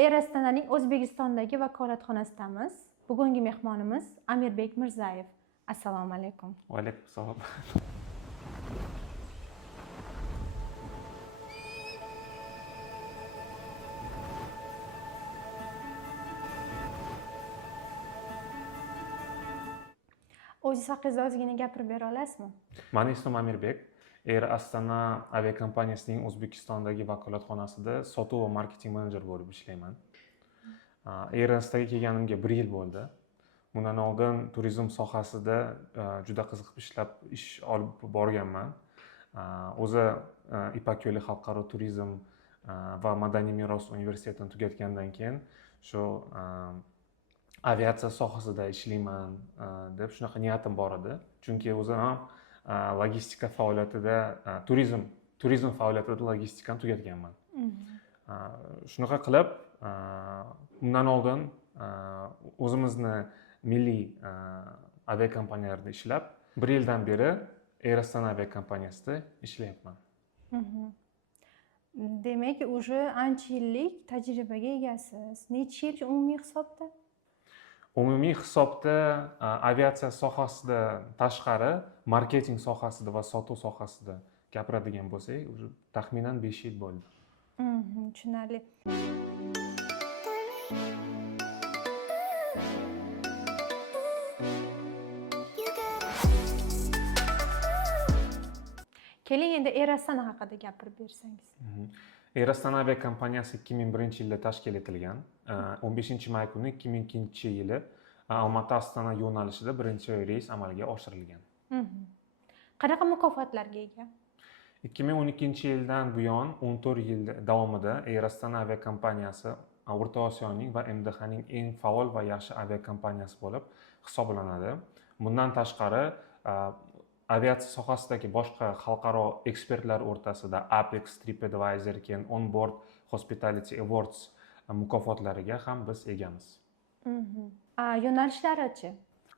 Air Astananing O'zbekistondagi vakolatxonasidamiz. Bugungi mehmonimiz Amirbek Mirzayev. Assalomu alaykum. Va alaykum assalom. O'zingiz haqingizda ozgina gapirib bera olasizmi? Mening ismim Amirbek. Air Astana aviakompaniyasining O'zbekistondagi vakolatxonasida sotuv va marketing menejer bo'lib ishlayman. Air Astanaga kelganimga 1 yil bo'ldi. Bundan oldin turizm sohasida juda qiziqib ish olib borganman. O'zi Ipak yo'li xalqaro turizm va madaniy meros universitetini tugatgandan keyin shu aviatsiya sohasida ishlayman deb shunaqa niyatim bor edi. Chunki o'zim ham logistika faoliyatida turizm faoliyatida logistikani tugatganman. Shunaqa qilib bundan oldin o'zimizni milliy aviakompaniyalarda ishlab 1 yildan beri Air Astana aviakompaniyasida ishlayapman. Demak, уже ancha yillik tajribaga egasiz. Necha yil umumiy hisobda? Umumiy hisobda aviatsiya sohasida tashqari marketing sohasida va sotuv sohasida gapiradigan bo'lsak, taxminan 5 yil bo'ldi. Tushunarli. Keling endi Air Astana haqida gapirib bersangiz. Air Astana aviakompaniyasi 2001-yilda tashkil etilgan. 15-may kuni 2002-yili Almaty-Astana yo'nalishida birinchi reys amalga oshirilgan. Qanaqa mukofotlarga ega? 2012-yildan buyon 14 yil davomida Air Astana aviakompaniyasi O'rta Osiyoning va MDHning eng faol va yaxshi aviakompaniyasi bo'lib hisoblanadi. Bundan tashqari aviatsiya sohasidagi boshqa xalqaro ekspertlar o'rtasida Apex, TripAdvisor, keyin Onboard Hospitality Awards mukofotlariga ham biz egamiz. Yo'nalishlari-chi?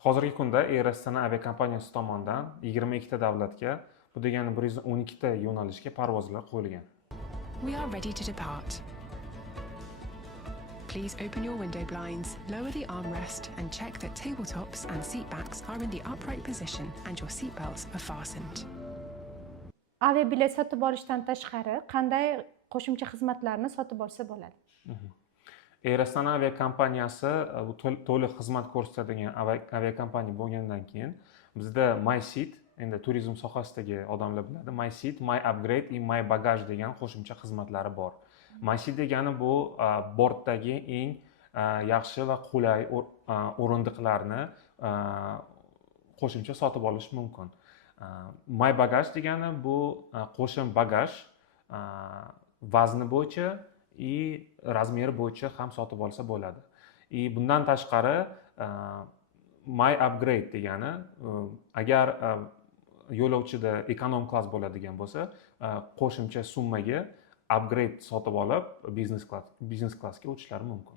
Hozirgi kunda Air Astana aviakompaniyasi tomonidan 22 ta davlatga, bu degani 112 ta yo'nalishga parvozlar qo'yilgan. We are ready to depart. Please open your window blinds, lower the armrest and check that tabletops and seat backs are in the upright position and your seat belts are fastened. Aviabilet sotib olishdan tashqari qanday qo'shimcha xizmatlarni sotib olsa bo'ladi? Air Astana aviakompaniyasi to'liq xizmat ko'rsatadigan aviakompaniya bo'lgandan keyin bizda MySeat, endi turizm sohasidagi odamlar biladi, MySeat, MyUpgrade va MyBagage degan qo'shimcha xizmatlari bor. MySeat degani bu bortdagi eng yaxshi va qulay o'rindiqlarni qo'shimcha sotib olish mumkin. MyBagage degani bu qo'shim bagaj vazni bo'yicha va razmeri bo'yicha ham sotib olsa bo'ladi. Bundan tashqari MyUpgrade degani agar yo'lovchida ekonom klass bo'ladigan bo'lsa, qo'shimcha summaga upgrade sotib olib biznes klassga o'tishlari mumkin.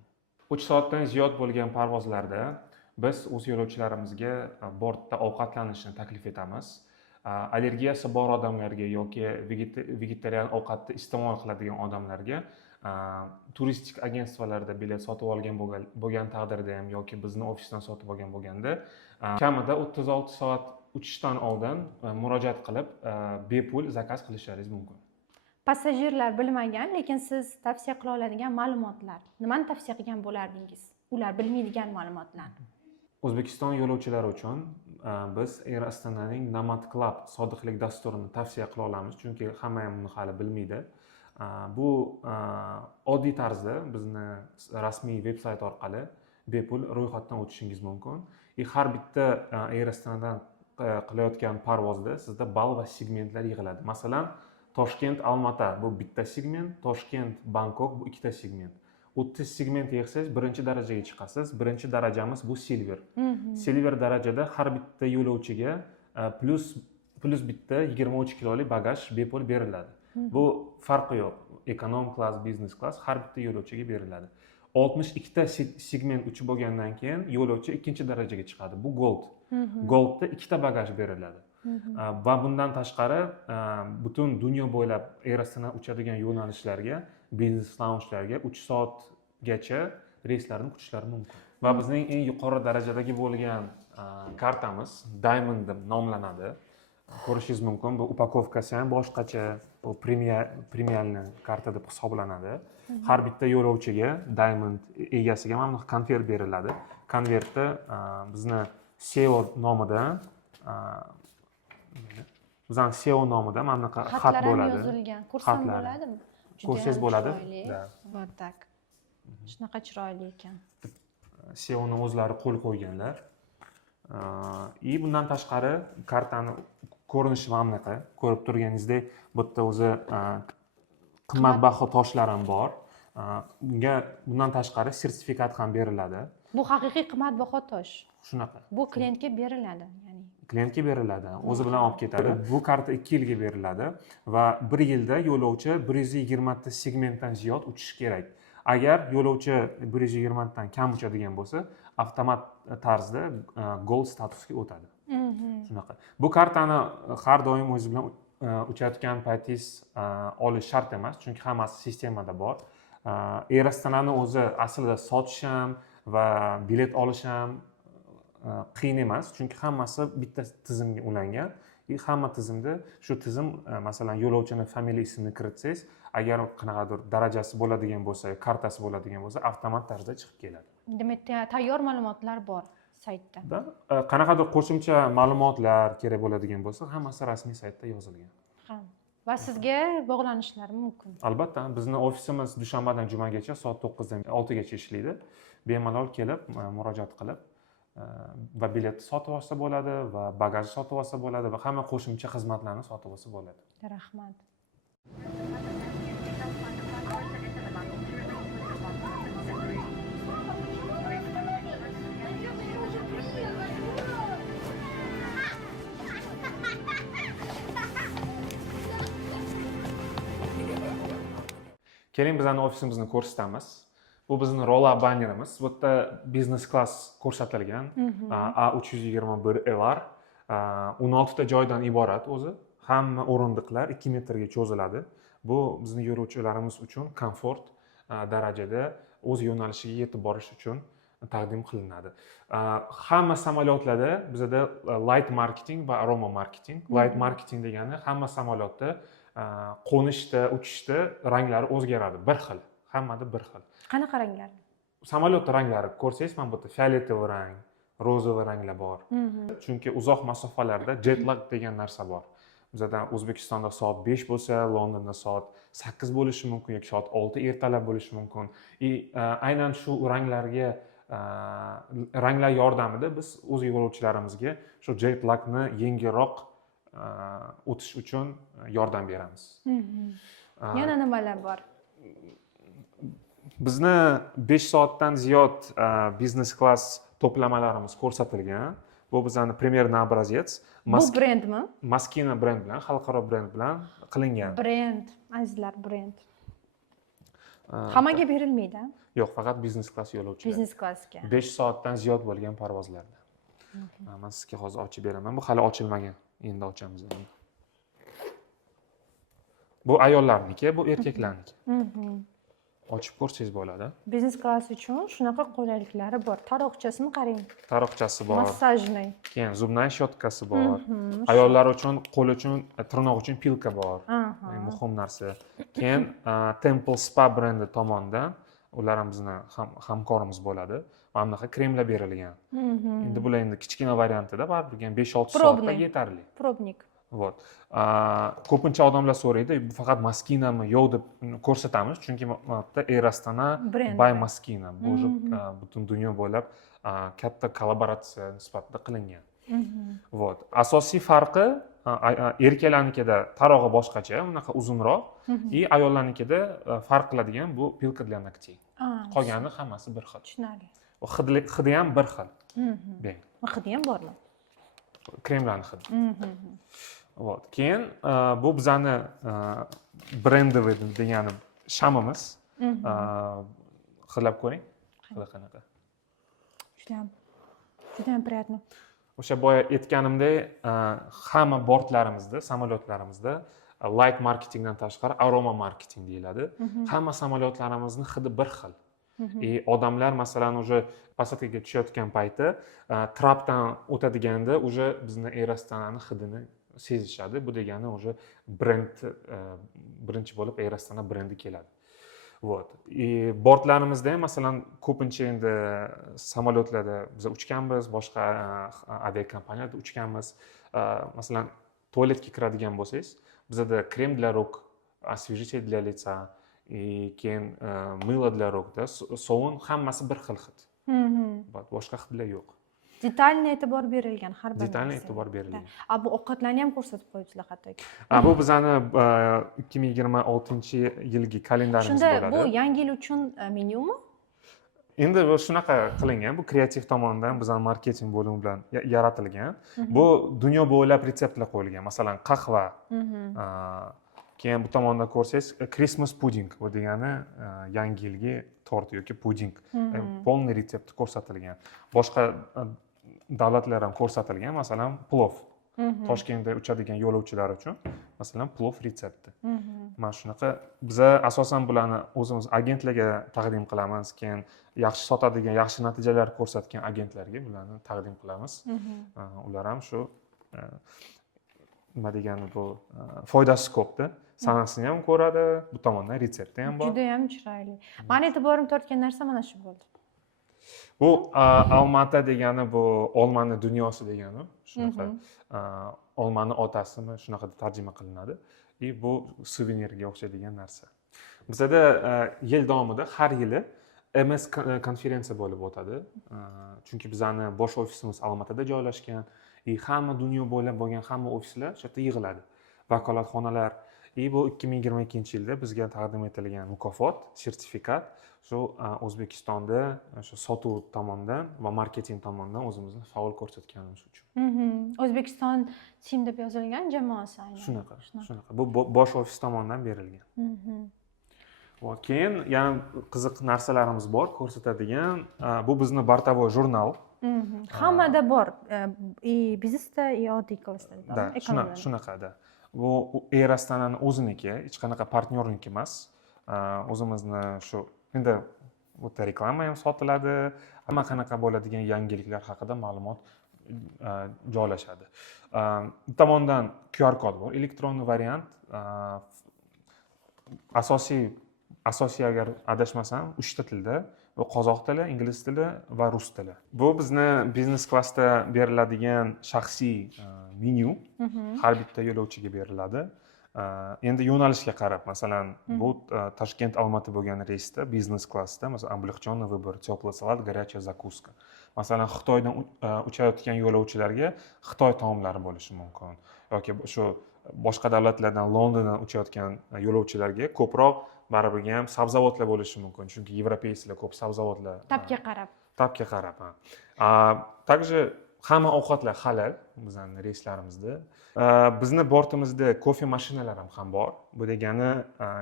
3 soatdan ziyod bo'lgan parvozlarda biz o'z yo'lovchilarimizga bortda ovqatlanishni taklif etamiz. Allergiyasi bor odamlarga yoki vegetarian ovqatni iste'mol qiladigan odamlarga turistik agentstvalarda bilet sotib olgan bo'lgan taqdirda ham yoki bizni ofisdan sotib olgan bo'lganda kamida 36 soat uchishdan oldin murojaat qilib bepul zakaz qilishlaringiz mumkin. Passajirlar bilmagan, lekin siz tavsiya qila oladigan ma'lumotlar. Nimani tavsiya qilgan bo'lardingiz? Ular bilmaydigan ma'lumotlarni. O'zbekiston yo'lovchilari uchun biz Air Astananing Nomad Club sodiqlik dasturini tavsiya qila olamiz, chunki hamma ham buni hali bilmaydi. Bu oddiy tarzda bizni rasmiy veb-sayt orqali bepul ro'yxatdan o'tishingiz mumkin. Har bitta Air Astanadan qilayotgan parvozda sizda ball va segmentlar yig'iladi. Masalan, Toshkent Almaty bu bitta segment, Toshkent Bangkok bu ikkita segment. 30 segment yig'sangiz birinchi darajaga chiqasiz. Birinchi darajamiz bu Silver. Silver darajada har bitta yo'lovchiga plus bitta 23 kilolik bagaj bepul beriladi. Bu farqi yo'q. Ekonom klass, biznes klass har bitta yo'lovchiga beriladi. 62 ta segment uchib bo'lgandan keyin yo'lovchi ikkinchi darajaga chiqadi. Bu Gold. Goldda 2 ta bagaj beriladi. Va bundan tashqari butun dunyo bo'ylab Air Astana uchadigan yo'nalishlarga, biznes loungelarga 3 soat gacha reyslarni kutishlari mumkin. Va bizning eng yuqori darajadagi bo'lgan kartamiz Diamond deb nomlanadi. Ko'rishingiz mumkin. Bu upakovkasi ham boshqacha, bu premialni karta deb hisoblanadi. Har bitta yo'lovchiga Diamond egasiga mana bunaqa konvert beriladi. Konvertda bizni SEO nomidan mana bunaqa xat bo'ladi. Yozilgan. Ko'rsam bo'ladimi? Ko'rsangiz bo'ladi. Va tak. Shunaqa chiroyli ekan. SEOni o'zlari qo'l qo'yganlar. Bundan tashqari kartani ko'rinishi mana bunaqa. Ko'rib turganingizdek, bu yerda o'zi qimmatbaho toshlar ham bor. Unga bundan tashqari sertifikat ham beriladi. Bu haqiqiy qimmatbaho tosh. Shunaqa. Bu klientga beriladi, ya'ni. Klientga beriladi, o'zi bilan olib ketadi. Bu karta 2 yilga beriladi va 1 yilda yo'lovchi 120 ta segmentdan ziyod uchishi kerak. Agar yo'lovchi 120 dan kam uchadigan bo'lsa, avtomat tarzda gold statusga o'tadi. Shunaqa. Bu kartani har doim o'zi bilan uchayotgan paytingiz olish shart emas, chunki hammasi sistemada bor. Air Astanani o'zi aslida sotish ham va bilet olish ham qiyin emas, chunki hammasi bitta tizimga ulangan. Hamma tizimda shu tizim, masalan, yo'lovchini familiya ismini kiritsangiz, agar qanaqadir darajasi bo'ladigan bo'lsa, kartasi bo'ladigan bo'lsa, avtomat tarzda chiqib keladi. Demak, tayyor ma'lumotlar bor saytda. Qanaqadir qo'shimcha ma'lumotlar kerak bo'ladigan bo'lsa, hammasi rasmiy saytda yozilgan. Va sizga bog'lanishlari mumkin. Albatta, bizning ofisimiz dushanbadan jumagacha soat 9 dan 6 gacha ishlaydi. Bemalol kelib, murojaat qilib va bilet sotib olsa bo'ladi va bagaj sotib olsa bo'ladi va hamma qo'shimcha xizmatlarni sotib olsa bo'ladi. Rahmat. Keling bizning ofisimizni ko'rsatamiz. Bu bizning roll-up bannerimiz. Bu yerda business class ko'rsatilgan. A321LR 16 ta joydan iborat o'zi. Hamma o'rindiqlar 2 metrga cho'ziladi. Bu bizning yo'lovchilarimiz uchun komfort darajada o'z yo'nalishiga yetib borish uchun taqdim qilinadi. Hamma samolyotlarda bizda light marketing va aroma marketing. Light marketing degani hamma samolyotda qo'nishda, uchishda ranglari o'zgaradi, bir xil. Hammada bir xil. Qanaqa ranglar? Samolyot ranglari ko'rsangiz, mana bu yerda fioletovoy rang, rozovoy ranglar bor. Chunki uzoq masofalarda jet lag degan narsa bor. Bizda O'zbekistonda soat 5 bo'lsa, Londonda soat 8 bo'lishi mumkin yoki soat 6 ertalab bo'lishi mumkin. Aynan shu ranglar yordamida biz o'z yo'lovchilarimizga shu jet lagni yengilroq o'tish uchun yordam beramiz. Yana nimalar bor? Bizni 5 soatdan ziyod business class to'plamalarimiz ko'rsatilgan. Bu bizning примерный образец. Bu brendmi? Moskina brend bilan, xalqaro brend bilan qilingan. Brend, azizlar, brend. Hammaga berilmaydi. Yo'q, faqat business class yo'lovchilar. Business classga. 5 soatdan ziyod bo'lgan parvozlarda. Men sizga hozir ochib beraman. Bu hali ochilmagan. Endi ochamiz. Bu ayollarniki, bu erkaklarniki. Ochib ko'rsangiz bo'ladi. Business class uchun shunaqa qulayliklari bor. Taroqchasini qarang. Taroqchasi bor. Massajniy. Keyin zubnay shotkasi bor. Ayollar uchun, qo'l uchun, tirnoq uchun pilka bor. Muhim narsa. Keyin Temple Spa brendi tomonidan ular ham bizning hamkorimiz bo'ladi. Mana bunaqa kremlar berilgan. Endi bular endi kichkina variantida baribir 5-6 soatda yetarli. Probnik. Вот. Ko'pincha odamlar so'raydi, faqat Maskinami yo'q deb ko'rsatamiz, chunki bu Air Astana by Maskina. Bu butun dunyo bo'ylab katta kollaboratsiya sifatida qilingan. Вот. Asosiy farqi erkaklarnikida tarog'i boshqacha, unaqa uzunroq, ayollarnikida farq qiladigan bu pilka для ногтей. Qolgani hammasi bir xil. Tushunarli. Hidi ham bir xil. Hidi ham bormi? Kremlarning hidi. Вот. Keyin bu bizani brendовый degani shamimiz. Hidlab ko'ring. Hidi qanaqa? Juda ham приятно. O'sha boya aytganimdek, hamma bortlarimizda, samolyotlarimizda light marketingdan tashqari aroma marketing deyiladi. Hamma samolyotlarimizning hidi bir xil. Odamlar masalan уже посадкаga tushayotgan payti trapdan o'tadiganda уже bizni Air Astanani hidini sezishadi. Bu degani уже brend birinchi bo'lib Air Astana brendi keladi. Вот. Bortlarimizda ham masalan ko'pincha endi samolyotlarda biz uchganmiz, boshqa aviakompaniyalarda uchganmiz. Masalan, tualetga kiradigan bo'lsangiz, bizada krem для рук, освежитель для лица, keyin mыло для ruк-da, sovun hammasi bir xil hid. Boshqa hidlar yo'q. Detalni e'tibor berilgan har bir Detalni narsaga. e'tibor berilgan. Bu ovqatlarni ham ko'rsatib qo'yibsizlar hattoki. Bu bizani 2026-yilgi kalendarimiz Shunda bo'ladi. bu yangi yil uchun menyumi? Endi bu shunaqa qilingan, bu kreativ tomonidan bizning marketing bo'limi bilan yaratilgan. Bu dunyo bo'ylab retseptlar qo'yilgan. Masalan, qahva. Keyin bu tomonda ko'rsangiz, Christmas pudding, bu degani yangi yilgi tort yoki pudding. Полный retsepti ko'rsatilgan. Boshqa davlatlar ham ko'rsatilgan, masalan, plov. Toshkentda uchadigan yo'lovchilar uchun, masalan, plov retsepti. Mana shunaqa biz asosan bularni o'zimiz agentlarga taqdim qilamiz, keyin yaxshi sotadigan, yaxshi natijalar ko'rsatgan agentlarga bularni taqdim qilamiz. Ular ham shu nima degani bu foydasi ko'pda. Sanasini ham ko'radi, bu tomondan retsepti ham bor. Juda ham chiroyli. Meni e'tiborim tortgan narsa mana shu bo'ldi. Bu Almata degani bu olmani dunyosi degani, shunaqa olmani otasimi shunaqa tarjima qilinadi. Bu suvenirga o'xshaydigan narsa. Bizada yil davomida har yili MS konferensiya bo'lib o'tadi. Chunki bizning bosh ofisimiz Almatada joylashgan. Hamma dunyo bo'ylab bo'lgan hamma ofislar shu yerda yig'iladi. Vakolatxonalar. Bu 2022-yilda bizga taqdim etilgan mukofot, sertifikat shu O'zbekistonda shu sotuv tomonidan va marketing tomonidan o'zimizni faol ko'rsatganimiz uchun. O'zbekiston TIM deb yozilgan jamoasi aynan. Shunaqa. Bu bosh ofis tomonidan berilgan. Va keyin yana qiziq narsalarimiz bor ko'rsatadigan. Bu bizni bortovoy jurnal. Hammada bor. Biznesda, oddiy klassda. Shunaqada. Bu Air Astanani o'ziniki, hech qanaqa partnyorniki emas. O'zimizni shu endi bu yerda reklama ham sotiladi. Hamma qanaqa bo'ladigan yangiliklar haqida ma'lumot joylashadi. Bu tomondan QR kod bor, elektron variant. Asosiy agar adashmasam 3 ta tilda, bu qozoq tili, ingliz tili va rus tili. Bu bizni biznes klassda beriladigan shaxsiy menyu har bitta yo'lovchiga beriladi. Endi yo'nalishga qarab, masalan, bu Toshkent Almaty bo'lgan reysda biznes klassda, masalan, облегченный выбор, теплый салат, горячая закуска. Masalan, Xitoydan uchayotgan yo'lovchilarga Xitoy taomlari bo'lishi mumkin yoki shu boshqa davlatlardan Londondan uchayotgan yo'lovchilarga ko'proq baribir ham sabzavotlar bo'lishi mumkin, chunki yevropeyslar ko'p sabzavotlar tabga qarab. Также hamma ovqatlar halal bizning reyslarimizda. Bizni bortimizda kofe mashinalari ham bor. Bu degani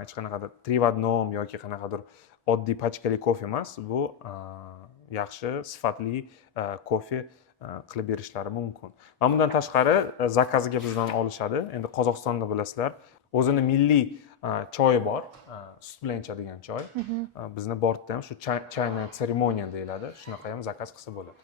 hech qanaqadir 3 в 1 yoki qanaqadir oddiy pachkali kofe emas, bu yaxshi sifatli kofe qilib berishlari mumkin. Va bundan tashqari zakazga bizdan olishadi. Endi Qozog'istonda bilasizlar, o'zini milliy choyi bor, sut bilan ichadigan choy. Bizni bortda ham shu chayna seremoniya deyiladi. Shunaqa ham zakaz qilsa bo'ladi.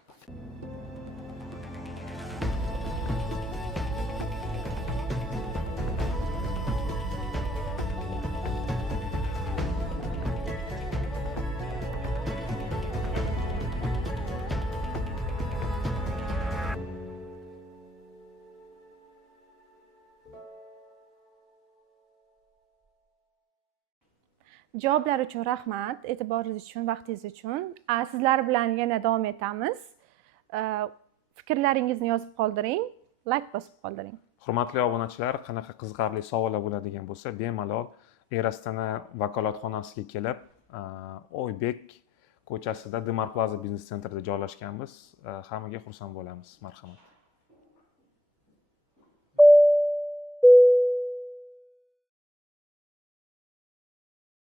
Javoblar uchun rahmat, e'tiboringiz uchun, vaqtingiz uchun. Sizlar bilan yana davom etamiz. Fikrlaringizni yozib qoldiring, like bosib qoldiring. Hurmatli obunachilar, qanaqa qiziqarli savollar bo'ladigan bo'lsa, bemalol Air Astana vakolatxonasiga kelib, Oybek ko'chasida Dimar Plaza biznes sentrida joylashganmiz. Hammaga xursand bo'lamiz. Marhamat.